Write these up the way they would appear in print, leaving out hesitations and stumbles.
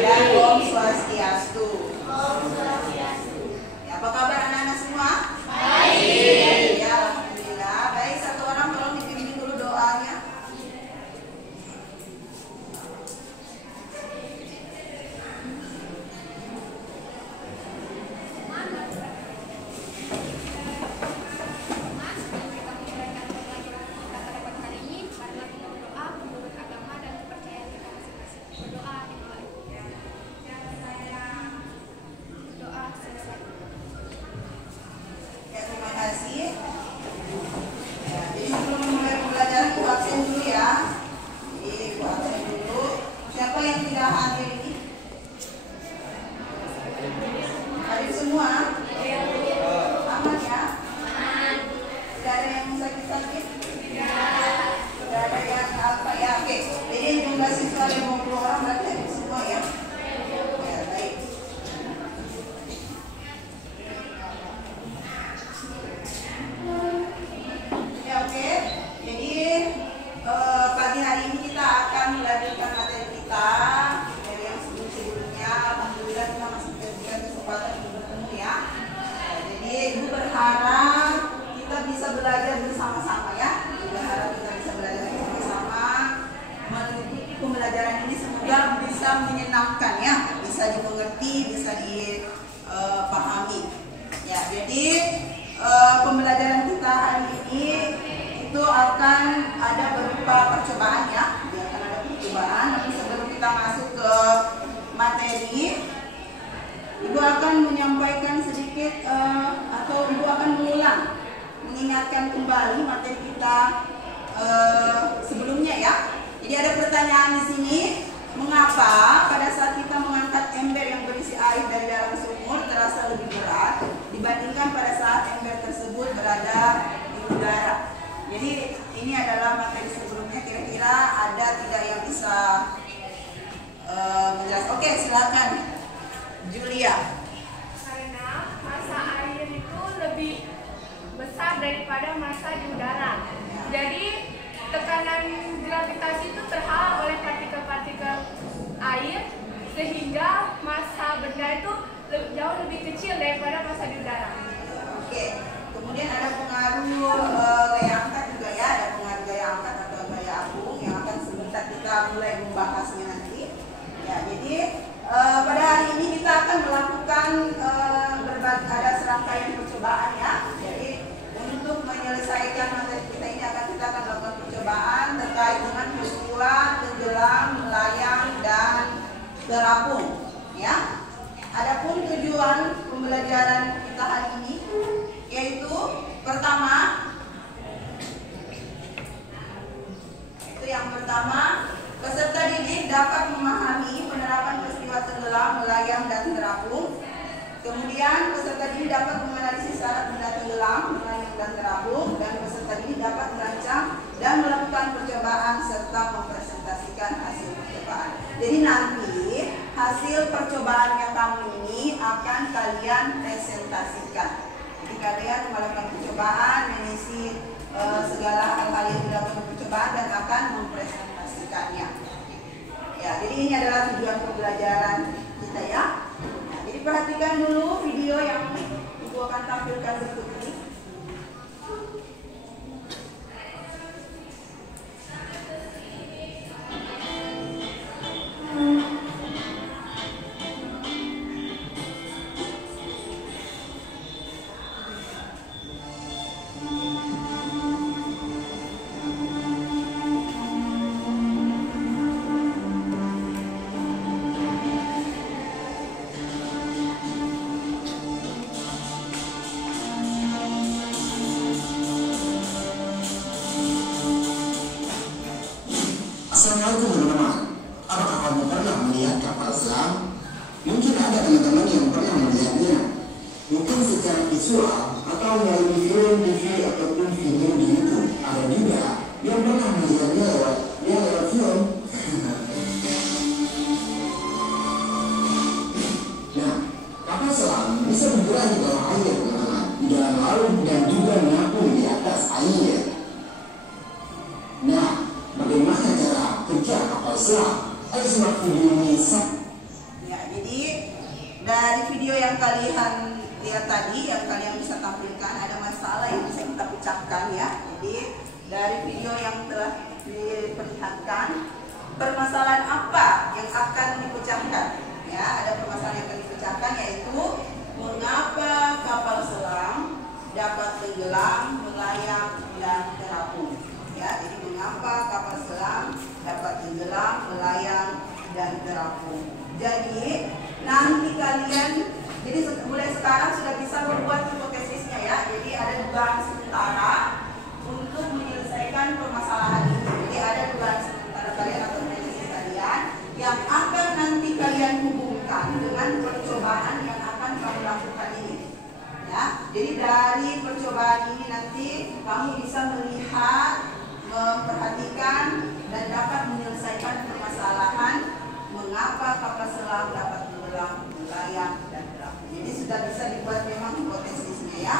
Dan Om Swastiastu. Ya, apa kabar anak-anak semua? Baik. Ya, alhamdulillah. Baik, satu orang tolong dipimpin dulu doanya. Pembelajaran kita hari ini itu akan ada berupa percobaan ya, akan ada percobaan. Tapi sebelum kita masuk ke materi, Ibu akan menyampaikan sedikit atau Ibu akan mengingatkan kembali materi kita sebelumnya ya. Jadi ada pertanyaan di sini, mengapa pada saat kita mengangkat ember yang berisi air dari dalam sumur terasa lebih berat dibandingkan pada saat ember tersebut berada di udara? Jadi ini adalah materi sebelumnya, kira-kira ada tidak yang bisa menjelaskan? Oke, silakan Julia. Karena massa air itu lebih besar daripada massa di udara. Jadi tekanan gravitasi itu terhalang oleh partikel-partikel air sehingga massa benda itu jauh lebih kecil daripada massa di udara. Oke, kemudian ada pengaruh gaya angkat juga ya, ada pengaruh gaya angkat atau gaya apung yang akan sebentar kita mulai membahasnya nanti. Ya, jadi pada hari ini kita akan melakukan ada serangkaian percobaan ya. Jadi untuk menyelesaikan materi kita ini kita akan melakukan percobaan terkait dengan peristiwa tenggelam, melayang, dan terapung ya. Adapun tujuan pembelajaran kita hari ini yaitu pertama, peserta didik dapat memahami penerapan peristiwa tenggelam, melayang, dan terapung. Kemudian peserta didik dapat menganalisis syarat benda tenggelam, melayang, dan terapung, dan peserta didik dapat merancang dan melakukan percobaan serta mempresentasikan hasil percobaan. Jadi nanti hasil percobaannya kamu ini akan kalian presentasikan. Jadi kalian melakukan percobaan, mengisi segala hal-hal yang dilakukan percobaan dan akan mempresentasikannya. Ya, jadi ini adalah tujuan pembelajaran kita ya. Nah, jadi perhatikan dulu video yang Ibu akan tampilkan berikut ini. Assalamualaikum teman-teman. Apakah kamu pernah melihat kapal selam? Mungkin ada teman-teman yang pernah melihatnya. Mungkin secara visual atau melalui film TV ataupun video di YouTube. Ada juga yang pernah melihatnya lewat film. Nah, kapal selam bisa bergerak di bawah air teman-teman, di dalam laut dan juga mengapung di atas air. Nah, bagaimana cara kerja kapal selam? Ayo simak video ini dari video yang kalian lihat tadi, yang kalian bisa tampilkan, ada masalah yang bisa kita pecahkan ya. Jadi dari video yang telah diperlihatkan, permasalahan apa yang akan dipecahkan? Ya, ada permasalahan yang akan dipecahkan, yaitu mengapa kapal selam dapat tenggelam, melayang, dan terapung. Ya, jadi mengapa kapal selam dapat tenggelam, melayang, dan terapung. Jadi nanti kalian, jadi mulai sekarang sudah bisa membuat hipotesisnya ya. Jadi ada dugaan sementara untuk menyelesaikan permasalahan ini. Jadi ada dugaan sementara kalian atau hipotesis kalian yang akan nanti kalian hubungkan dengan percobaan yang akan kamu lakukan ini. Ya, jadi dari percobaan ini nanti kamu bisa melihat, memperhatikan, dan dapat menyelesaikan permasalahan mengapa kapal selam dapat tenggelam, melayang, dan terapung. Jadi sudah bisa dibuat memang hipotesisnya ya,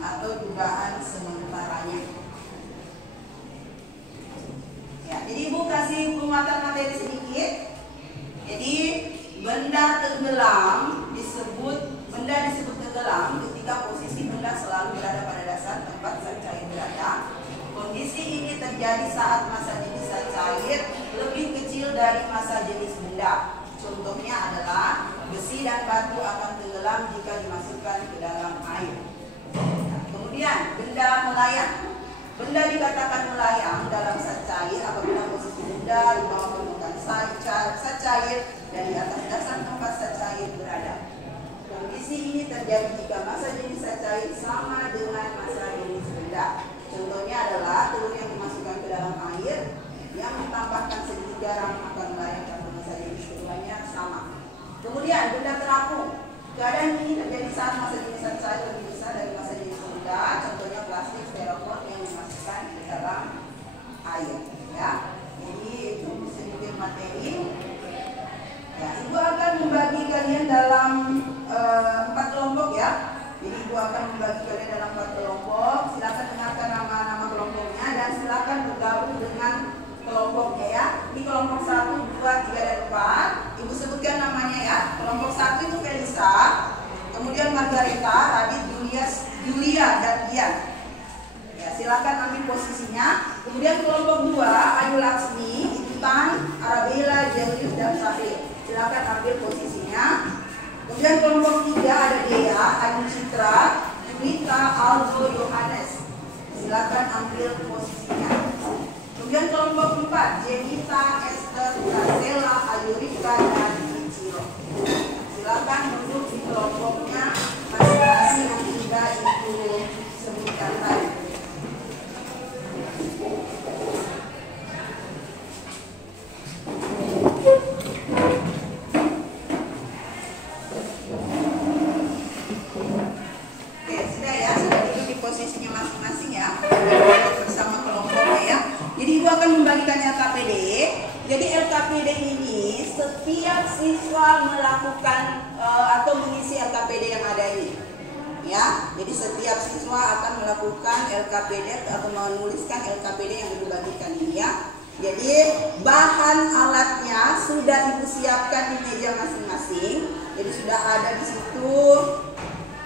atau dugaan sementaranya. Ya, jadi Ibu kasih penguatan materi sedikit. Jadi benda disebut tenggelam ketika posisi benda selalu berada pada dasar tempat zat cair berada. Kondisi ini terjadi saat massa jenis zat cair lebih kecil dari massa jenis benda. Contohnya adalah besi dan batu akan tenggelam jika dimasukkan ke dalam air. Nah, kemudian benda melayang. Benda dikatakan melayang dalam zat cair apabila posisi benda di bawah permukaan zat cair dan di atas dasar tempat zat cair berada. Kondisi ini terjadi jika massa jenis zat cair sama dengan massa jenis benda. Contohnya adalah telur yang dimasukkan ke dalam air yang ditambahkan sedikit garam akan melayang karena massa jenis keduanya sama. Kemudian benda terapung. Keadaan ini terjadi saat massa jenis zat cair lebih besar dari massa jenis benda. Contohnya plastik, styrofoam yang dimasukkan ke dalam air. Ya, jadi itu sedikit materi. Ya, Ibu akan membagi kalian dalam 4 kelompok ya. Jadi Ibu akan membagi kalian dalam 4 kelompok. Silakan dengarkan nama-nama kelompoknya dan silakan bergabung dengan kelompoknya ya. Ini kelompok 1, 2, 3, dan 4. Ibu sebutkan namanya ya. Kelompok 1 itu Felisa, kemudian Margareta, Radit, Julia, dan Dian. Ya, silakan ambil posisinya. Kemudian kelompok 2, Ayu Laksmi, Intan, Arabella, Jelius, dan Safir. Silakan ambil posisinya. Kemudian kelompok 3 ada Dea, Ayu Citra, Julita, Aldo, Yohanes. Silakan ambil posisinya. Kemudian kelompok 4 Jenita, Esther, Marcella, Ayurika, dan Ichiro. Silakan duduk di kelompoknya masing-masing yang sudah Ibu sebutkan tadi. Jadi LKPD ini setiap siswa melakukan atau mengisi LKPD yang ada ini, ya. Jadi setiap siswa akan melakukan LKPD atau menuliskan LKPD yang dibagikan ini, ya. Jadi bahan alatnya sudah Ibu siapkan di meja masing-masing. Jadi sudah ada di situ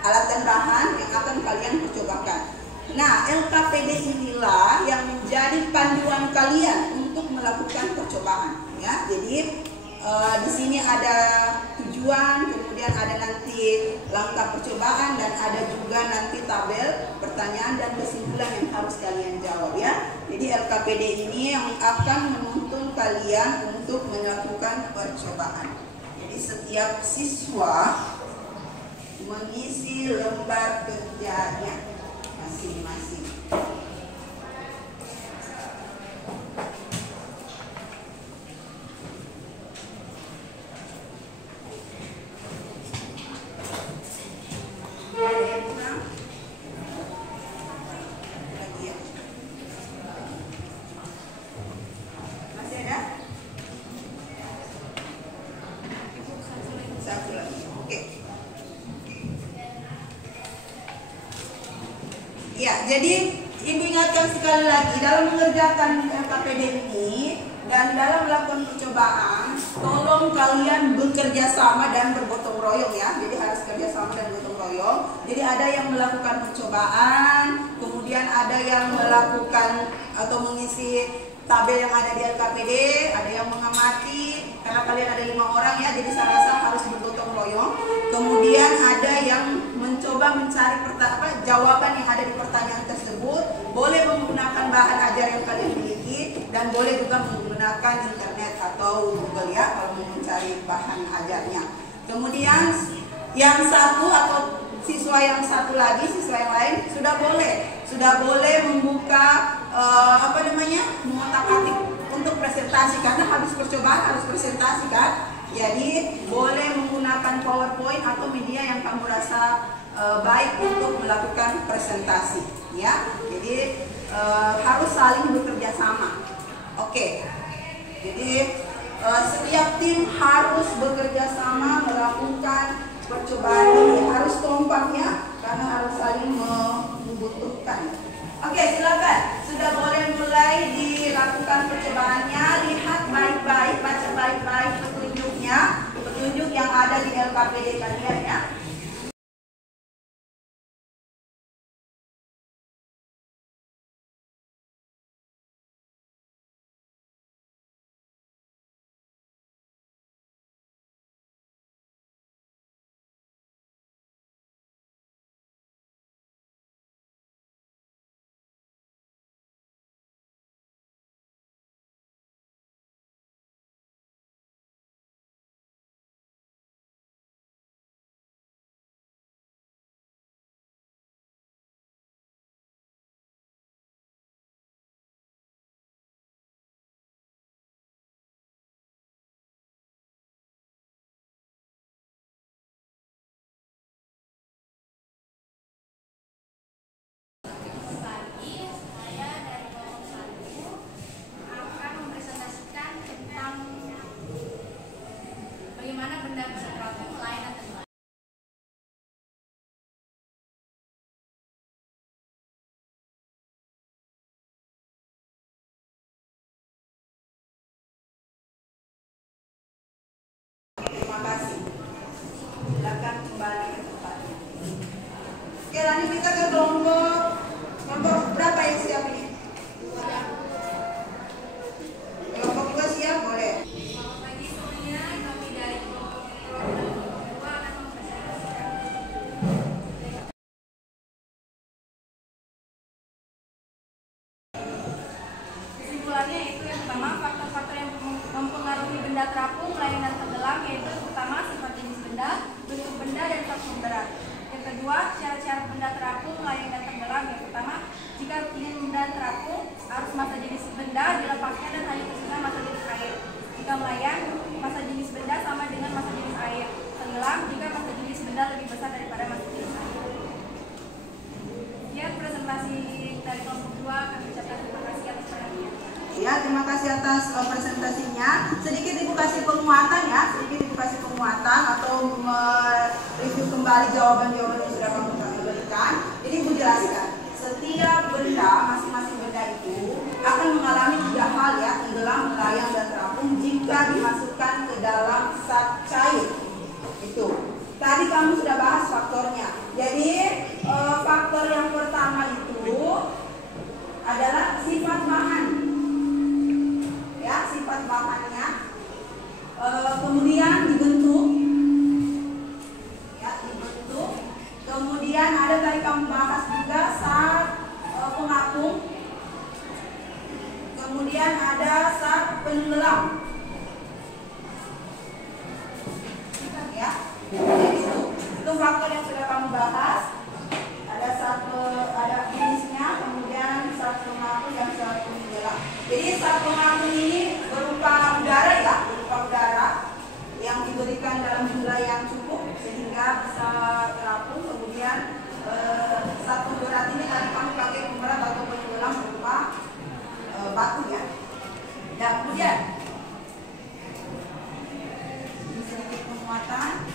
alat dan bahan yang akan kalian percobakan. Nah, LKPD inilah yang menjadi panduan kalian untuk melakukan percobaan, ya. Jadi di sini ada tujuan, kemudian ada nanti langkah percobaan, dan ada juga nanti tabel pertanyaan dan kesimpulan yang harus kalian jawab, ya. Jadi LKPD ini yang akan menuntun kalian untuk melakukan percobaan. Jadi setiap siswa mengisi lembar kerjanya masing-masing. Masih ada? Satu lagi. Oke. Ya, jadi Ibu ingatkan sekali lagi dalam mengerjakan LKPD ini dan dalam melakukan percobaan, tolong tolong kalian bekerja sama dan bergotong royong ya. Jadi harus kerja sama dan gotong royong. Jadi ada yang melakukan percobaan, kemudian ada yang melakukan atau mengisi tabel yang ada di LKPD, ada yang mengamati, karena kalian ada 5 orang ya, jadi saya rasa harus bergotong royong. Kemudian ada yang mencoba mencari jawaban yang ada di pertanyaan tersebut, boleh menggunakan bahan ajar yang kalian miliki, dan boleh juga menggunakan internet atau Google ya, kalau mau mencari bahan ajarnya. Kemudian yang satu atau siswa yang satu lagi, siswa yang lain sudah boleh membuka mengotak-atik untuk presentasi, karena habis percobaan harus presentasi kan. Jadi boleh menggunakan PowerPoint atau media yang kamu rasa baik untuk melakukan presentasi ya. Jadi harus saling bekerja sama. Oke. Jadi setiap tim harus bekerja sama melakukan percobaan ini, harus kompak ya, karena harus saling membutuhkan. Oke, silakan. Sudah boleh mulai dilakukan percobaannya. Lihat baik-baik, baca baik-baik petunjuk yang ada di LKPD kalian ya. Terima kasih. Silakan kembali ke tempatnya. Oke, lanjut kita ke kelompok berapa yang siap ini? Kelompok 2 siap, boleh. Selamat pagi semuanya, kami dari kelompok 2 akan mempresentasikan. Kesimpulannya yaitu yang pertama, faktor-faktor yang mempengaruhi benda terapung, melayang dan tenggelam, yaitu pertama sifat jenis benda, bentuk benda dan faktor berat. Yang kedua, cara-cara benda terapung, melayang dan tenggelam. Yang pertama, jika benda terapung, arus massa jenis benda dilepaskan dan hanya tersisa massa jenis air. Jika melayang, massa jenis benda sama dengan massa jenis air. Tenggelam jika massa jenis benda lebih besar daripada massa jenis air. Ya, presentasi dari kelompok 2 kami ucapkan terima kasih atas perhatiannya. Ya, terima kasih atas presentasinya. Sedikit ibu kasih penguatan ya, atau mereview kembali jawaban-jawaban yang sudah kamu berikan. Jadi ibu jelaskan, setiap benda, masing-masing benda itu akan mengalami 3 hal ya, tenggelam, melayang, dan terapung jika dimasukkan ke dalam zat cair. Itu. Tadi kamu sudah bahas faktornya. Jadi faktor yang pertama itu adalah sifat bahan. Ya, sifat bahannya, kemudian dibentuk, ya, kemudian ada tadi kamu bahas juga saat pengapung, kemudian ada saat penenggelam, ya, jadi itu faktor yang sudah kamu bahas. Ada saat ada jenisnya, kemudian saat pengapung dan saat penenggelam. Jadi saat pengapung ini berupa udara yang diberikan dalam jumlah yang cukup sehingga bisa terapung. Kemudian saat berat ini tadi kamu pakai pemberat atau penenggelam berupa batu ya. Dan kemudian ini sedikit penguatan.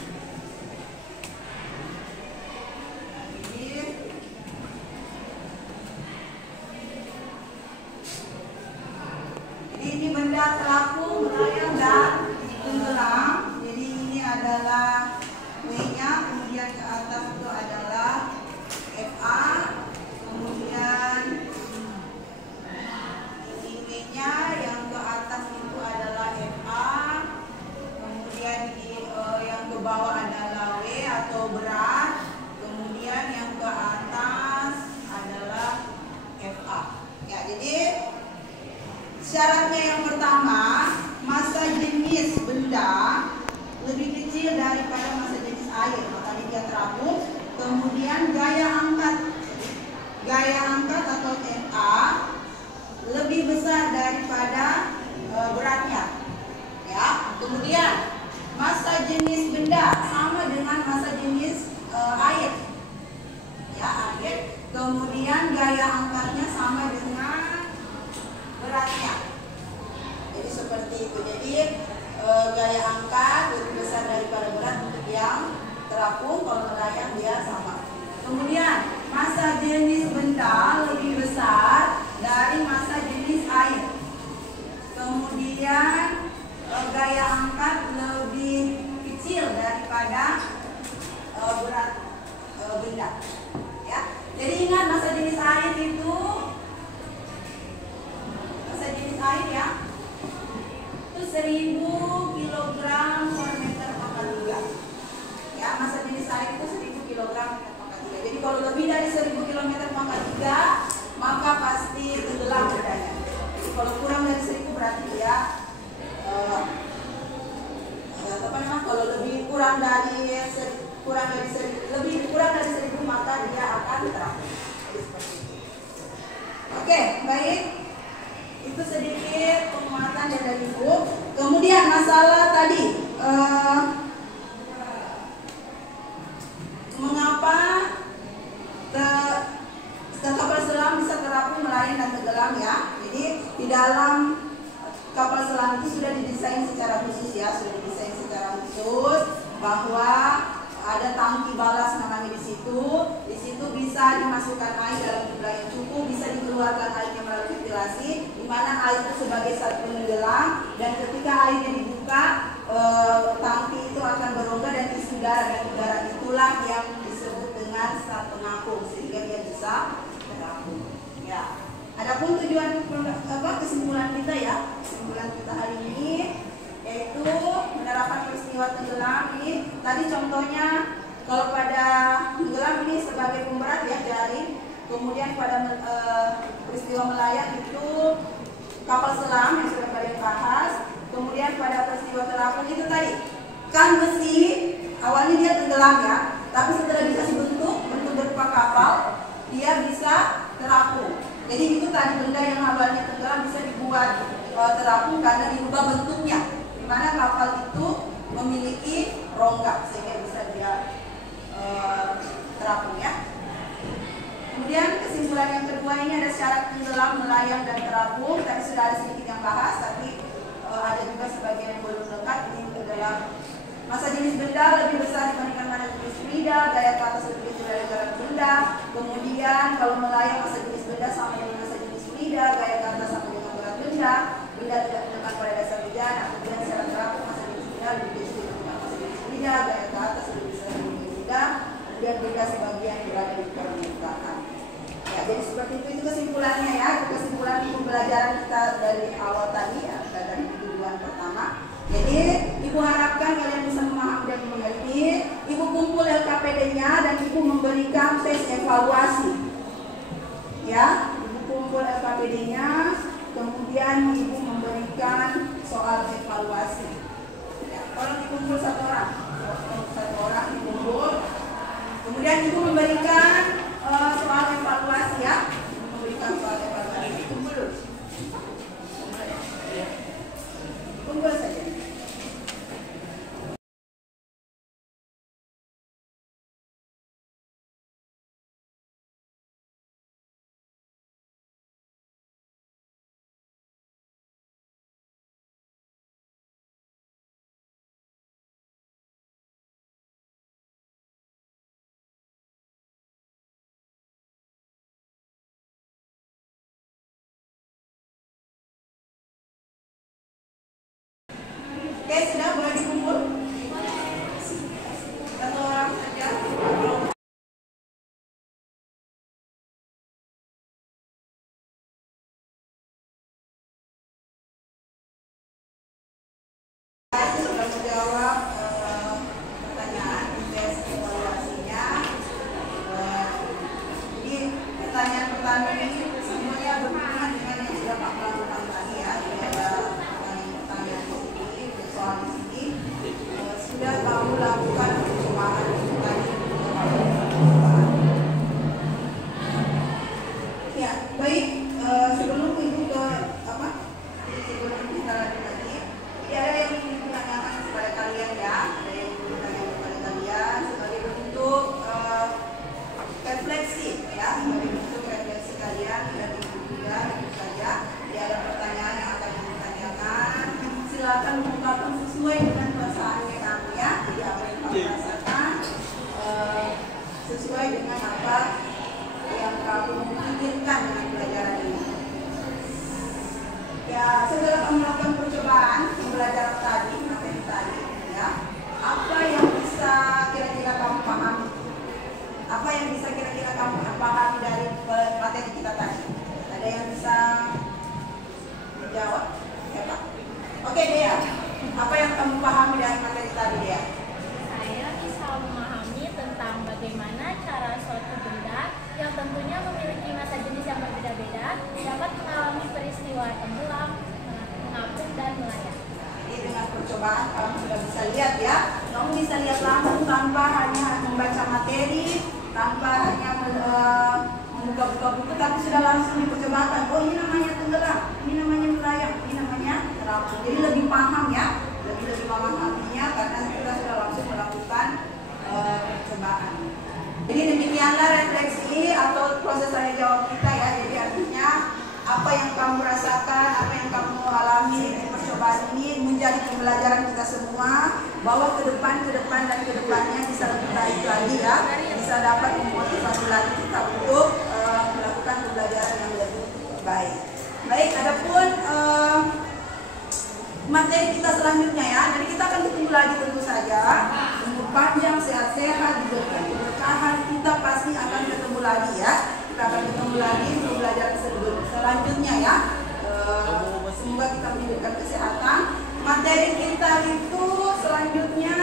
Ini benda terapung, melayang, dan tenggelam. bawah adalah W atau berat, kemudian yang ke atas adalah FA. Ya, jadi syaratnya yang pertama, massa jenis benda lebih kecil daripada massa jenis air, makanya dia terapung. Kemudian gaya angkat atau FA lebih besar daripada beratnya. Ya, kemudian massa jenis benda sama dengan massa jenis air. Ya, air. Kemudian gaya angkatnya sama dengan beratnya. Jadi seperti itu. Jadi gaya angkat lebih besar daripada berat untuk yang terapung, kalau melayang dia sama. Kemudian massa jenis benda lebih besar dari massa jenis air. Kemudian gaya angkat lebih kecil daripada berat benda. Ya. Jadi ingat massa jenis air itu ya, itu 1000 kg per meter pangkat 3. Ya, massa jenis air itu 1000 kg meter pangkat 3. Jadi kalau lebih dari 1000 km pangkat 3, maka pasti tenggelam bendanya. Jadi kalau kurang dari 1000 berarti dia kalau lebih kurang dari 1000 maka dia akan terapung. Jadi seperti itu. Oke, baik. Itu sedikit penguatan dari Ibu. Kemudian masalah tadi, mengapa kapal selam bisa terapung, melayang dan tenggelam ya. Jadi di dalam kapal selam itu sudah didesain secara khusus ya, bahwa ada tangki balas namanya di situ. Di situ bisa dimasukkan air dalam jumlah yang cukup, bisa dikeluarkan airnya melalui ventilasi, di mana air itu sebagai satu penenggelam, dan ketika airnya dibuka, tangki itu akan berongga dan isi udara, dan udara itulah yang disebut dengan sat pengapung, sehingga dia bisa terapung. Ya. Adapun tujuan kesimpulan kita ya, kesimpulan kita hari ini yaitu penerapan peristiwa tenggelam ini. Tadi contohnya kalau pada tenggelam ini sebagai pemberat ya, jaring. Kemudian pada peristiwa melayang itu kapal selam yang sudah kalian bahas. Kemudian pada peristiwa terapung itu tadi kan besi awalnya dia tenggelam ya, tapi setelah dikasih bentuk berupa kapal, dia bisa terapung. Jadi itu tadi benda yang awalnya tenggelam bisa dibuat terapung karena diubah bentuknya, di mana kapal itu memiliki rongga sehingga bisa dia terapung ya. Kemudian kesimpulan yang kedua ini ada syarat tenggelam, melayang dan terapung. Tadi sudah ada sedikit yang bahas, tapi ada juga sebagian yang belum lengkap. Ini adalah massa jenis benda lebih besar dibandingkan massa jenis benda, gaya ke atas lebih kecil dari berat benda. Kemudian kalau melayang massa jenis benda sama dengan massa jenis benda, gaya ke atas sama dengan berat benda. Benda tidak menekan pada dasar benda. Kemudian syarat terapung massa jenis benda lebih kecil dibandingkan massa jenis benda, gaya ke atas lebih besar dari benda. Kemudian benda sebagian berada di permukaan. Ya, jadi seperti itu kesimpulannya ya. Itu kesimpulan pembelajaran kita dari awal tadi ya, dari tujuan pertama. Jadi Ibu harapkan kalian bisa memahami dan mengerti. Ibu kumpul LKPD-nya dan Ibu memberikan tes evaluasi. Ya, Ibu kumpul LKPD-nya, kemudian Ibu memberikan soal evaluasi. Ya, orang dikumpul satu orang dikumpul. Kemudian Ibu memberikan soal evaluasi ya, memberikan soal evaluasi. Kumpul saja. Oke, sudah boleh dikumpul? Satu orang saja. Sudah menjawab melakukan percobaan tadi. Ya, baik. Sebelum itu ke apa? Sebelum kita lanjut lagi, ini ada yang ingin ditanyakan kepada kalian ya. Ada yang ingin ditanyakan kepada kalian sebagai bentuk refleksi ya, sebagai bentuk refleksi kalian dan juga tentu saja. Jadi ada pertanyaan yang akan ditanyakan. Silakan mengungkapkan sesuai dengan perasaannya kamu ya. Jadi apa yang kamu rasakan sesuai dengan apa yang kamu pikirkan dengan pelajaran ini. Ya, setelah kamu melakukan percobaan pembelajaran tadi, materi tadi, ya, apa yang bisa kira-kira kamu pahami? Apa yang bisa kira-kira kamu pahami dari materi kita tadi? Ada yang bisa menjawab? Ya, Pak. Oke, Dea. Apa yang kamu pahami dari materi tadi, Dea? Saya bisa memahami tentang bagaimana cara suatu benda yang tentunya memiliki massa jenis yang berbeda-beda dapat mengalami peristiwa tenggelam, mengapung, dan melayang. Jadi dengan percobaan kamu sudah bisa lihat ya, kamu bisa lihat langsung tanpa hanya membaca materi, tanpa hanya membuka-buka buku, tapi sudah langsung dipercobakan. Oh, ini namanya tenggelam, ini namanya melayang, ini namanya terapung. Jadi lebih paham ya, lebih memahaminya karena kita sudah langsung melakukan percobaan. Jadi demikianlah refleksi atau proses tanya jawab kita ya. Jadi artinya apa yang kamu rasakan, apa yang kamu alami di percobaan ini menjadi pembelajaran kita semua, bahwa ke depan dan ke depannya bisa lebih baik lagi ya, bisa dapat memotivasi lagi kita untuk melakukan pembelajaran yang lebih baik. Baik, adapun materi kita selanjutnya ya. Jadi kita akan ketemu lagi tentu saja. Umur panjang, sehat-sehat, diberikan keberkahan. Kita pasti akan ketemu lagi ya. Kita akan ketemu lagi untuk pembelajaran selanjutnya ya. Semoga kita diberikan kesehatan. Materi kita itu selanjutnya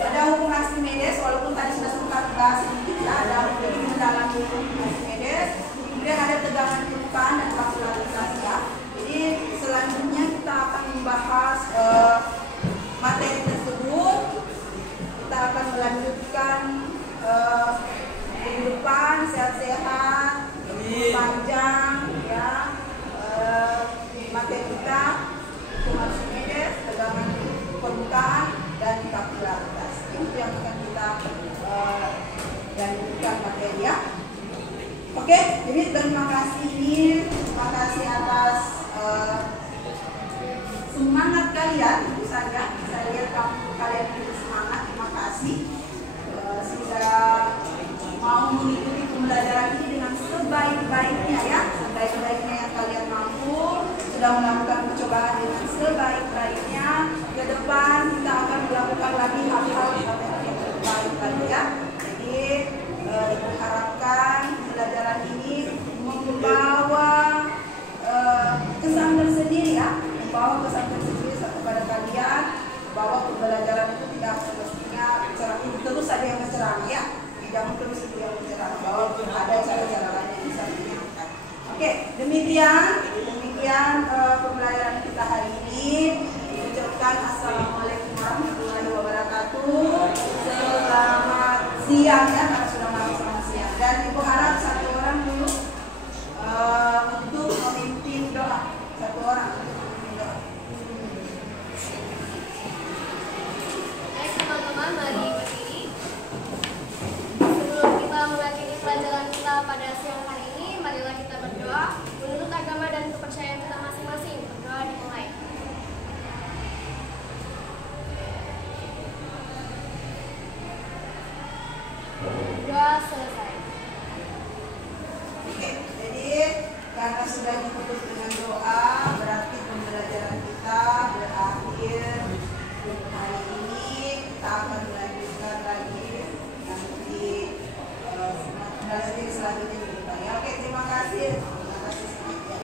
ada hukum Archimedes, walaupun tadi sudah sempat bahas sedikit ya. Ada jadi mendalami hukum Archimedes. Kemudian ada tegangan permukaan dan kapilaritas ya. Jadi selanjutnya kita akan membahas materi tersebut. Kita akan melanjutkan kehidupan sehat-sehat, panjang ya. Materi kita Archimedes, tegangan permukaan dan kapilaritas. Itu yang akan kita lanjutkan materi ya. Oke, jadi terima kasih atas semangat kalian. Tentu saja saya lihat kalian punya semangat. Terima kasih sudah mau mengikuti pembelajaran ini dengan sebaik-baiknya ya, sebaik-baiknya yang kalian mampu, sudah melakukan percobaan dengan sebaik-baiknya. Ke depan kita akan melakukan lagi hal-hal yang lebih baik lagi ya. Jadi diharapkan pembelajaran ini membawa kesan tersendiri ya, membawa kesan tersendiri kepada kalian, bahwa pembelajaran itu tidak semestinya terus saja yang mencerah ya, jangan terus itu yang mencerah, bahwa ada cara-cara lain yang bisa menyenangkan. Oke, demikian pembelajaran kita hari ini. Ucapkan assalamualaikum warahmatullahi wabarakatuh. Selamat siang ya, karena sudah malam, selamat siang. Dan ibu harap satu orang dulu untuk memimpin doa, satu orang untuk memimpin doa. Baik teman-teman, mari berdiri. Sebelum kita mengakhiri pelajaran kita pada siang hari ini, marilah kita berdoa menurut agama dan kepercayaan kita masing-masing. Berdoa dimulai. Doa selesai. Oke, jadi karena sudah ditutup dengan doa, berarti pembelajaran kita berakhir